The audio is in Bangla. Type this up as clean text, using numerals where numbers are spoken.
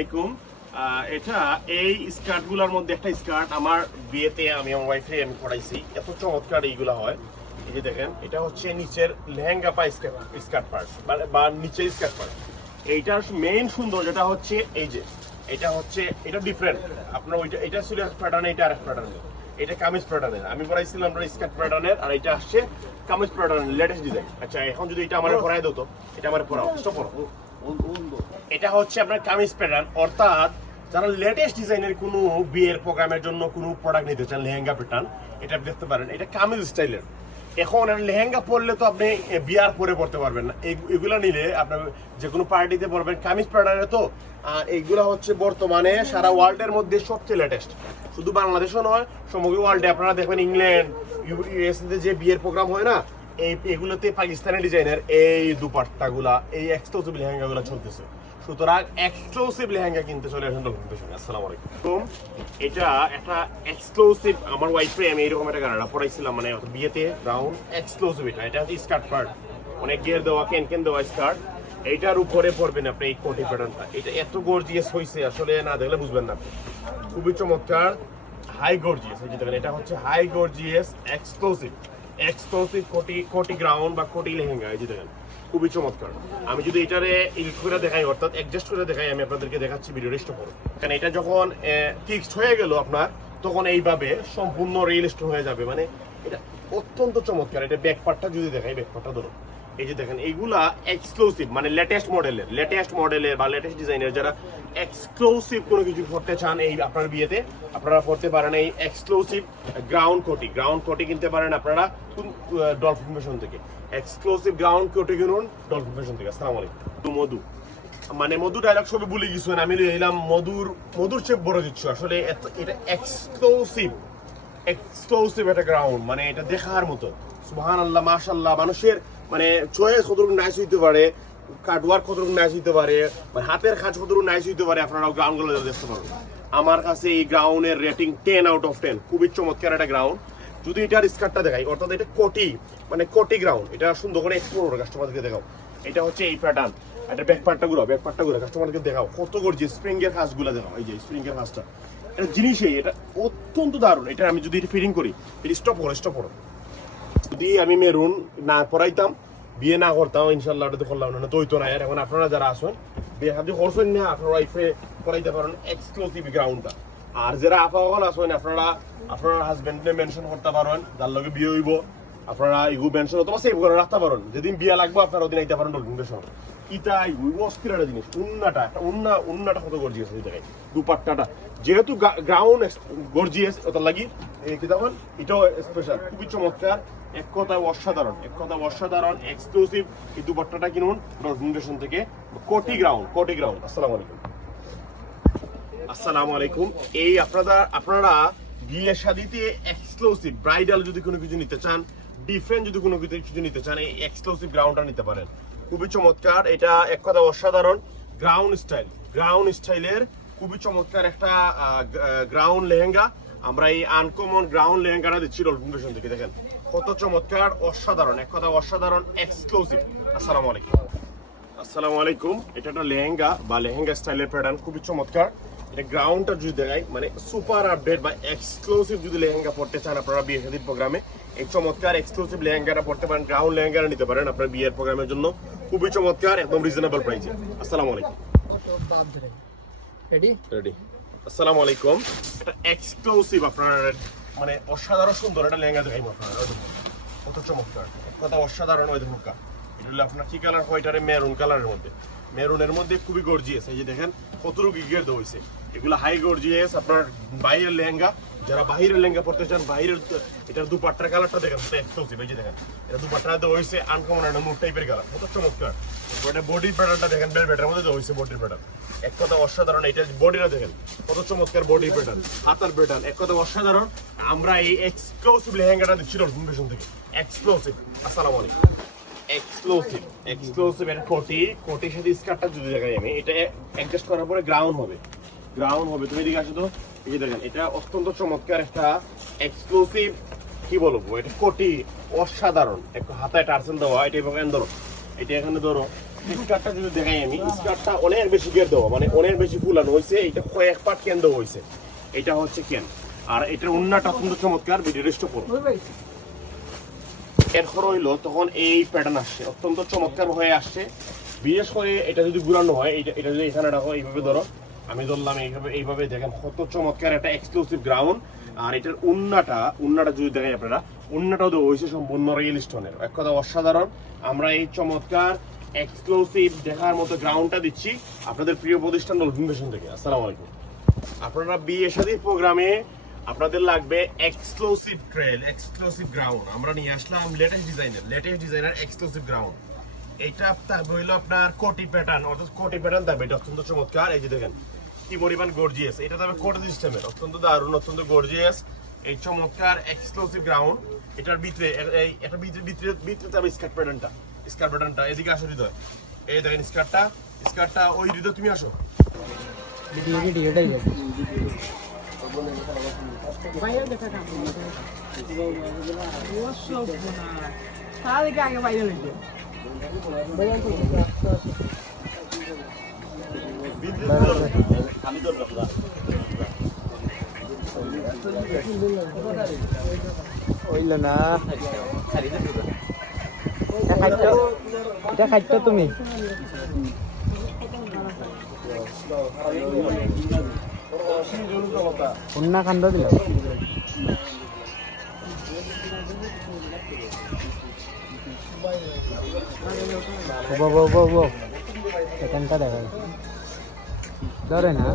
আলাইকুম। এটা এই স্কার্টগুলোর মধ্যে একটা স্কার্ট আমার বিয়েতে আমি আমার ওয়াইফে আমি পড়াইছি। এত চমৎকার এইগুলো হয়। এই যে দেখেন, এটা হচ্ছে নিচের লেহেঙ্গা পা স্কার্ট পার্ট বা নিচের স্কার্ট পার্ট। এইটার মেইন সুন্দর যেটা হচ্ছে এই যে এটা ডিফারেন্ট। আপনার ওইটা এটা ছিল এক প্যাটার্ন, এটা আরেক প্যাটার্ন। এটা কামিজ প্যাটার্নের, আমি পড়াইছিলাম আমরা স্কার্ট প্যাটার্নের, আর এটা আসছে কামিজ প্যাটার্নের লেটেস্ট ডিজাইন। আচ্ছা, এখন যদি এটা আমার পরাই দাও তো, এটা আমার পরাও, স্টপ করো। এটা হচ্ছে আপনার কামিজ প্যাটার্ন, অর্থাৎ যারা লেটেস্ট ডিজাইনের কোনো বিয়ের প্রোগ্রামের জন্য কোনো প্রোডাক্ট নিতে চান, লেহেঙ্গা প্যাটার্ন এটা দেখতে পারেন। এটা কামিজ স্টাইলের। এখন লেহেঙ্গা পরলে তো আপনি বিয়ার পরে পড়তে পারবেন না, এগুলো নিলে আপনার যে কোনো পার্টিতে পরবেন কামিজ প্যাটার্নে। তো আর এইগুলো হচ্ছে বর্তমানে সারা ওয়ার্ল্ডের মধ্যে সবচেয়ে লেটেস্ট। শুধু বাংলাদেশও নয়, সমগ্র ওয়ার্ল্ডে আপনারা দেখবেন ইংল্যান্ড, ইউএসএ যে বিয়ের প্রোগ্রাম হয় না, এগুলোতে পাকিস্তানি ডিজাইনের এই দুপাট্টাগুলা, এই এক্সক্লুসিভ লেহেঙ্গাগুলো চলতেছে। সুতরাং এক্সক্লুসিভ লেহেঙ্গা কিনতে চলে আসেন ডলফিন। আসসালামু আলাইকুম। এটা একটা এক্সক্লুসিভ, আমার ওয়াইফে আমি এরকম একটা গাড়া পড়াইছিলাম, মানে বিয়েতে গাউন এক্সক্লুসিভ। এটা হচ্ছে স্কার্ট পার্ট, অনেক গের দেওয়া, কেন দেওয়া স্কার্ট। এইটার উপরে পড়বেন আপনি এই কোটি প্যাটার্নটা। এটা এত গর্জিয়াস হয়েছে, আসলে না দেখলে বুঝবেন না। খুবই চমৎকার, হাই গর্জিয়াস। এই যে দেখেন, এটা হচ্ছে হাই গর্জিয়াস এক্সক্লুসিভ কোটি গ্রাউন্ড বা কোটি লেহেঙ্গা। এই যে দেখেন, খুবই চমৎকার। আমি যদি এটারে করে দেখাই, অর্থাৎ অ্যাডজাস্ট করে দেখাই, আমি আপনাদেরকে দেখাচ্ছি, ভিডিও রেস্ট করো। কারণ এটা যখন ফিক্সড হয়ে গেল আপনার, তখন এইভাবে সম্পূর্ণ রিয়েলিস্ট হয়ে যাবে। মানে এটা অত্যন্ত চমৎকার। এটা ব্যাক পার্টটা যদি দেখাই, ব্যাক পার্টটা ধরো। এই যে দেখেন, এইগুলা এক্সক্লুসিভ, মানে লেটেস্ট মডেলের বা লেটেস্ট ডিজাইনের যারা এক্সক্লুসিভ কোনো কিছু করতে চান, এই আপনার বিয়েতে আপনারা করতে পারেন এই এক্সক্লুসিভ গ্রাউন্ড কোটি কিনতে পারেন আপনারা ডলফিন ফ্যাশন থেকে। এক্সক্লুসিভ গ্রাউন্ড কোটি কিনুন ডলফিন ফ্যাশন থেকে। আসসালামু আলাইকুম। মধু, মানে মধু ডায়লগ সবই ভুলে গেছেন, আমি এলাম মধুর চেয়ে বড় দিচ্ছ। আসলে এটা এক্সক্লুসিভ একটা গ্রাউন্ড, মানে এটা দেখার মতো। সুবহানাল্লাহ, মাশাআল্লাহ। মানুষের মানে চয়েস কতটুকু নাইস হইতে পারে, কাটওয়ার্ক কতটুকু নাইস হইতে পারে, মানে হাতের কাজ কতটুকু নাইস হইতে পারে, আপনারা গ্রাউন্ডগুলো দেখতে পারবেন। আমার কাছে এই গ্রাউন্ডের রেটিং 10 আউট অফ 10। খুবই চমৎকার একটা গ্রাউন্ড। যদি এটার স্কার্টটা দেখাই, অর্থাৎ এটা কোটি গ্রাউন্ড। এটা সুন্দর করে এক্সপ্লোর কাস্টমারকে দেখাও। এটা হচ্ছে এই প্যাটার্ন। এটা ব্যাক পার্টটা ঘুরাও কাস্টমারকে দেখাও। কত গর্জিয়াস স্প্রিং এর কাজগুলো দেখাও। এই যে স্প্রিং এর কাজটা, এটা জিনিসই এটা অত্যন্ত দারুণ। এটা আমি যদি এটা ফিটিং করি, স্টপ করো। যদি আমি মেরুন না পরাইতাম, বিয়ে না করতাম, ইনশাল্লাহ ওটা তো করলাম না, তো হইতো না। আর এখন আপনারা যারা আসেন, বিয়ে আপনি করছেন না, আপনারা ওয়াইফে পরাইতে পারেন এক্সক্লুসিভ গ্রাউন্ডটা। আর যারা আফাগল আসেন, আপনারা হাজবেন্ডে মেনশন করতে পারেন, যার লগে বিয়ে হইব, আপনারা ইগু মেনশন অথবা সেভ করে রাখতে পারেন। যেদিন বিয়ে লাগবে আপনারা ওদিন আইতে পারেন ডলফিন ফ্যাশন। ইটাই অস্থির একটা জিনিস। উন্নাটা কত গর্জিয়াস হয়ে যায়, দুপাট্টাটা যেহেতু গ্রাউন্ড গর্জিয়াস, ওটার লাগি কি তখন এটাও স্পেশাল। খুবই চমৎকার, এক কথায় অসাধারণ এক্সক্লুসিভ। এই দুপাট্টাটা কিনুন ডলফিন ফ্যাশন থেকে, কোটি গ্রাউন্ড। আসসালামু আলাইকুম। এই আপনারা বিয়ে শাদীতে এক্সক্লুসিভ ব্রাইডাল যদি কোনো কিছু নিতে চান, ডিফারেন্ট যদি কোনো কিছু নিতে চান, এই এক্সক্লুসিভ গ্রাউন্ডটা নিতে পারেন। খুবই চমৎকার। এটা এক কথা অসাধারণ গ্রাউন্ড স্টাইলের খুবই চমৎকার একটা গ্রাউন্ড লেহেঙ্গা। আমরা এই আনকমন গ্রাউন্ড লেহেঙ্গাটা দিচ্ছি ডলফিন ফ্যাশন থেকে। দেখেন কত চমৎকার, অসাধারণ, এক কথা অসাধারণ এক্সক্লুসিভ। আসসালামু আলাইকুম। এটা একটা লেহেঙ্গা স্টাইলের প্যাটার্ন, খুবই চমৎকার। এটা গ্রাউন্ডটা যদি দেখাই, মানে সুপার আপডেট বা এক্সক্লুসিভ যদি লেহেঙ্গা পড়তে চান আপনারা বিয়ে শাদীর প্রোগ্রামে, এই চমৎকার এক্সক্লুসিভ লেহেঙ্গাটা পড়তে পারেন, গ্রাউন্ড লেহেঙ্গাটা নিতে পারেন আপনার বিয়ের প্রোগ্রামের জন্য। খুবই চমৎকার, একদম রিজনেবল প্রাইসে। আসসালামু আলাইকুম। রেডি। আসসালামু আলাইকুম। এটা এক্সক্লুসিভ আপনার মানে অসাধারণ সুন্দর একটা লেহেঙ্গা দেখাইব আপনারা। কত চমৎকার, এক কথা অসাধারণ। ওই দেখুন, এটা হলো আপনার কি কালার হয়, এটা মেরুন কালারের মধ্যে। মেরুনের মধ্যে খুবই গর্জিয়াস। এই যে দেখেন কতটুকু গিয়ার দেওয়া হয়েছে, এগুলো হাই গর্জিয়াস। আপনার বাইরের লেহেঙ্গা, যারা বাইরের লেহেঙ্গা পড়তে চান, বাইরের এটার দুপাট্টার কালারটা দেখেন এক্সক্লুসিভ। এই যে দেখেন, এটা দুপাট্টা দেওয়া হয়েছে আনকমন একটা মুড টাইপের কালার, কত চমৎকার। এটা বডি প্যাটার্নটা দেখেন, বেলভেটের মধ্যে দেওয়া হয়েছে বডির প্যাটার্ন, এক কথা অসাধারণ। এটা বডিটা দেখেন কত চমৎকার, বডি প্যাটার্ন, হাতার প্যাটার্ন, এক কথা অসাধারণ। আমরা এই এক্সক্লুসিভ লেহেঙ্গাটা দিচ্ছি ডলফিন ফ্যাশন থেকে, এক্সক্লুসিভ। আসসালামু আলাইকুম। এক্সক্লুসিভ এটা কোটির সাথে স্কার্টটা যদি দেখাই আমি, এটা অ্যাডজাস্ট করার পরে গ্রাউন্ড হবে। তুমি এদিকে আসো তো। এই যে দেখেন, এটা অত্যন্ত চমৎকার একটা এক্সক্লুসিভ, কি বলবো, এটা কোটি অসাধারণ। একটু হাতায় টার্সেল দেওয়া, এটা এভাবে ধরো, এটা এখানে ধরো, স্কার্টটা যদি দেখাই আমি, স্কার্টটা অনেক বেশি গের দেওয়া, মানে অনেক বেশি ফুলানো হয়েছে। এটা কয়েক পার্ট কেন দেওয়া হয়েছে, এটা হচ্ছে কেন। আর এটার উন্নাটা অত্যন্ত চমৎকার, ভিডিওটা স্টপ করো। এরপর হইলো তখন এই প্যাটার্ন আসছে, অত্যন্ত চমৎকার হয়ে আসছে। বিশেষ করে এটা যদি ঘুরানো হয়, এটা যদি এখানে রাখো, এইভাবে ধরো, আমি ধরলাম এইভাবে দেখেন কত চমৎকার একটা এক্সক্লুসিভ গ্রাউন্ড। আর এটার উন্নাটা যদি দেখেন আপনারা, উন্নাটাও দেওয়া হয়েছে সম্পূর্ণ রিয়েল স্টোনের, এক কথা অসাধারণ। আমরা এই চমৎকার এক্সক্লুসিভ দেখার মতো গ্রাউন্ডটা দিচ্ছি আপনাদের প্রিয় প্রতিষ্ঠান ডলফিন ফ্যাশন থেকে। আসসালামু আলাইকুম। আপনারা বিয়ে শাদী প্রোগ্রামে আপনাদের লাগবে এক্সক্লুসিভ ট্রেল, এক্সক্লুসিভ গ্রাউন্ড, আমরা নিয়ে আসলাম লেটেস্ট ডিজাইনার এক্সক্লুসিভ গ্রাউন্ড। এটা থাকবে হইলো আপনার কোটি প্যাটার্ন, অর্থাৎ কোটি প্যাটার্ন থাকবে। এটা অত্যন্ত চমৎকার, এই যে দেখেন কি পরিমাণ গর্জিয়াস। এটা থাকবে কোটি সিস্টেমের, অত্যন্ত দারুণ, অত্যন্ত গর্জিয়াস এই চমৎকার এক্সক্লুসিভ গ্রাউন্ড। এটার ভিতরে এটা ভিতরে থাকবে স্কার্ট প্যাটার্নটা। এদিকে আসো হৃদয়, এই দেখেন স্কার্টটা ওই হৃদয় তুমি আসো। হইল না এটা খাইছো তুমি উন্না কান্দ দিল এখানটা দেখা ধরে না